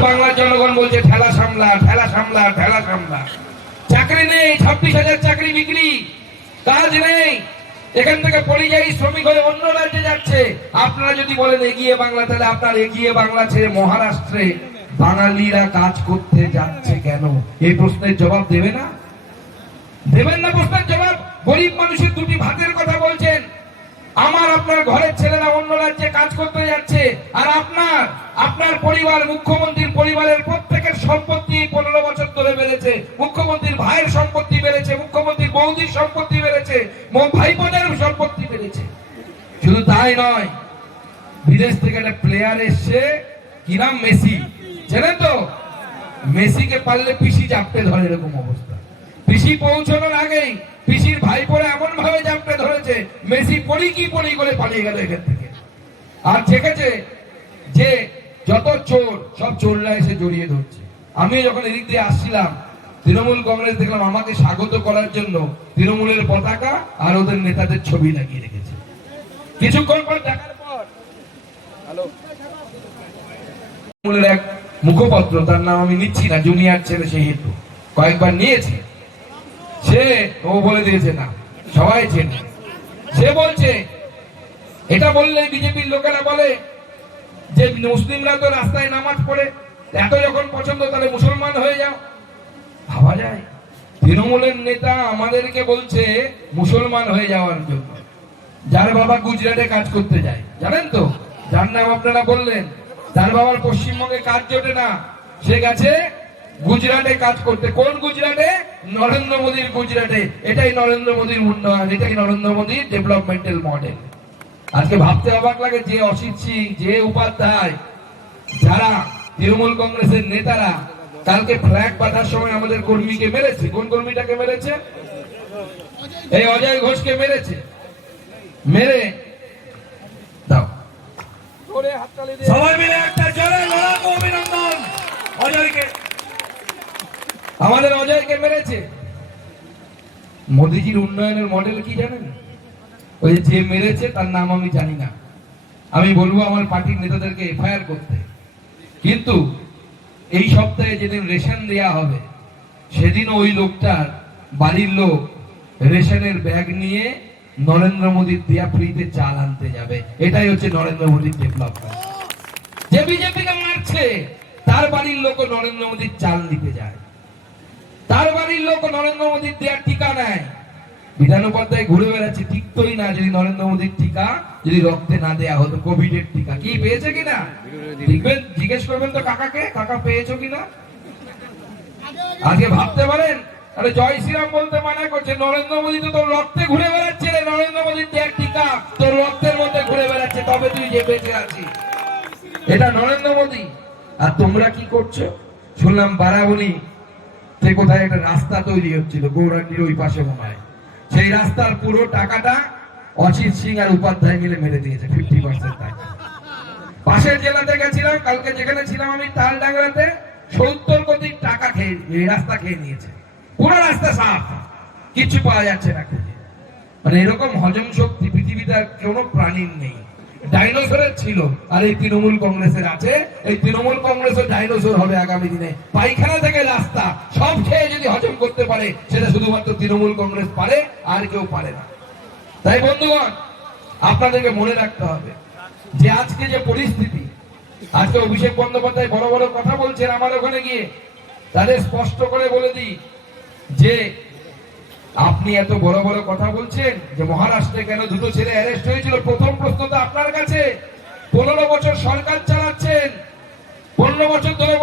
সামলা, ঠেলা সামলা ঠেলা সামলা। চাকরি নেই, ছাব্বিশ হাজার চাকরি বিক্রি। কাজ নেই। এখান থেকে পরিযায়ী শ্রমিক হয়ে অন্য রাজ্যে যাচ্ছে। আপনারা যদি বলেন এগিয়ে বাংলা, তাহলে আপনার এগিয়ে বাংলা ছেড়ে মহারাষ্ট্রে বাঙালিরা কাজ করতে যাচ্ছে কেন? এই প্রশ্নের জবাব দেবে না? দেবেন না প্রশ্নের জবাব? গরিব মানুষের দুটি ভাতের কথা বলছেন। আমার, আপনার ঘরের ছেলেরা অন্য রাজ্যে কাজ করতে যাচ্ছে। আর আপনার আপনার পরিবার, মুখ্যমন্ত্রীর পরিবারের প্রত্যেকের সম্পত্তি পনেরো বছর ধরে বেড়েছে। মুখ্যমন্ত্রীর ভাইয়ের সম্পত্তি বেড়েছে, মুখ্যমন্ত্রীর বৌদির সম্পত্তি বেড়েছে, মো- ভাইবোনের সম্পত্তি বেড়েছে। শুধু তাই নয়, বিদেশ থেকে একটা প্লেয়ার এসছে, কি নাম? মেসি। চেনেন তো? মেসিকে পারলে পিসি চাপতে ধরে এরকম অবস্থা। পিসি পৌঁছানোর আগেই পিসির ভাই পরে এমন ভাবে চাপতে ধরেছে, মেসি পড়ি কি পড়ি করে পালিয়ে গেল এখান থেকে। আর দেখেছে যে যত চোর সব চোররা এসে জড়িয়ে ধরছে। আমি যখন এদিক দিয়ে আসছিলাম তৃণমূল কংগ্রেস দেখলাম আমাকে স্বাগত করার জন্য তৃণমূলের পতাকা আর ওদের নেতাদের ছবি লাগিয়ে রেখেছে। কিছুক্ষণ পর দেখার পর তৃণমূলের এক মুখপত্র তার নাম আমি নিচ্ছি না জুনিয়র ছেলে সেহেতু কয়েকবার নিয়েছে। সে ও বলে দিয়েছে না সবাই চেনে। সে বলছে এটা বললে বিজেপির লোকেরা বলে যে মুসলিমরা তো রাস্তায় নামাজ পড়ে, এত যখন পছন্দ, তাহলে মুসলমান হয়ে যাও। ভাবা যায়? তৃণমূলের নেতা আমাদেরকে বলছে, মুসলমান হয়ে যাওয়ার জন্য। যার বাবা গুজরাটে কাজ করতে যায়। জানেন তো? যার নাম আপনারা বললেন। তার বাবার পশ্চিমবঙ্গে কাজ জোটে না। সে গেছে গুজরাটে কাজ করতে। কোন গুজরাটে? নরেন্দ্র মোদীর গুজরাটে। এটাই নরেন্দ্র মোদীর উন্নয়ন, এটাই নরেন্দ্র মোদীর ডেভেলপমেন্টাল মডেল আজকে ভাবতে অবাক লাগে যে অসিত সিং, যে উপাধ্যায়, যারা তৃণমূল কংগ্রেসের নেতারা, কালকে ফ্ল্যাগ পাঠার সময় আমাদের কর্মীকে মেরেছে। কোন কর্মীটাকে মেরেছে? এই অজয় ঘোষকে মেরেছে। মেরে, দাও। সবাই মিলে একটা জোরে লড়াকু অভিনন্দন অজয়কে। আমাদের অজয়কে মেরেছে। মোদিজির উন্নয়নের মডেল কি জানেন? ওই যে মেরেছে, তার নাম আমি জানি না। আমি বলব আমার পার্টির নেতাদেরকে এফআইআর করতে। কিন্তু এই সপ্তাহে যেদিন রেশন দেয়া হবে সেদিন ওই লোকটার বাড়ির লোক রেশনের ব্যাগ নিয়ে নরেন্দ্র মোদীর দেয়া ফ্রিতে চাল আনতে যাবে। এটাই হচ্ছে নরেন্দ্র মোদীর ডেভেলপমেন্ট। যে বিজেপিকে মারছে, তার বাড়ির লোক নরেন্দ্র মোদীর চাল নিতে যায়। তার বাড়ির লোক নরেন্দ্র মোদীর দেওয়ার টিকা নেয়। বিধান উপাধ্যায় ঘুরে বেড়াচ্ছে টিকতই না? যদি নরেন্দ্র মোদীর টিকা, যদি রক্তে না দেয়া হতো কোভিড এর টিকা, কি পেয়েছে কিনা জিজ্ঞেস করবেন তো কাকাকে, কাকা পেয়েছ কিনা আজকে ভাবতে পারেন? আরে জয় শ্রীরাম বলতে মানা করছে, নরেন্দ্র মোদী তো তোর রক্তে ঘুরে বেড়াচ্ছে রে, নরেন্দ্র মোদীর টিকা, তোর রক্তের মধ্যে ঘুরে বেড়াচ্ছে, তবে তুই যে বেঁচে আছিস। এটা নরেন্দ্র মোদী। আর তোমরা কি করছ? শুনলাম বারাবণী তে কোথায় একটা রাস্তা তৈরি হচ্ছিল, গৌরাঙ্গির ওই পাশে মনে হয়। সেই রাস্তার পুরো টাকাটা অজিত সিং আর উপাধ্যায় মিলে মেরে দিয়েছে ফিফটি পার্সেন্ট পাশের জেলাতে গেছিলাম, কালকে যেখানে ছিলাম আমি তাল ডাঙ্গাতে সত্তর কোটি টাকা খেয়ে রাস্তা খেয়ে নিয়েছে। পুরো রাস্তা সাফ কিছু পাওয়া যাচ্ছে না মানে এরকম হজম শক্তি পৃথিবীতে আর কোনো প্রাণীর নেই। ডাইনোসরের ছিল। আর এই তৃণমূল কংগ্রেসের আছে। এই তৃণমূল কংগ্রেসও ডাইনোসর হবে আগামী দিনে। পায়খানা থেকে রাস্তা, সব খেয়ে যদি হজম করতে পারে, সেটা শুধুমাত্র তৃণমূল কংগ্রেস পারে, আর কেউ পারে না। তাই বন্ধুগণ, আপনাদেরকে মনে রাখতে হবে যে আজকে যে পরিস্থিতি, আজকে অভিষেক বন্দ্যোপাধ্যায় বড় বড় কথা বলছেন আমার ওখানে গিয়ে। তাদের স্পষ্ট করে বলে দিই যে আপনি এত বড় বড় কথা বলছেন যে মহারাষ্ট্রে কেন দুটো ছেলে অ্যারেস্ট হয়েছিল? প্রথম প্রশ্ন তো আপনার কাছে। পনেরো বছর সরকার চালাচ্ছেন, পনেরো বছর ধরে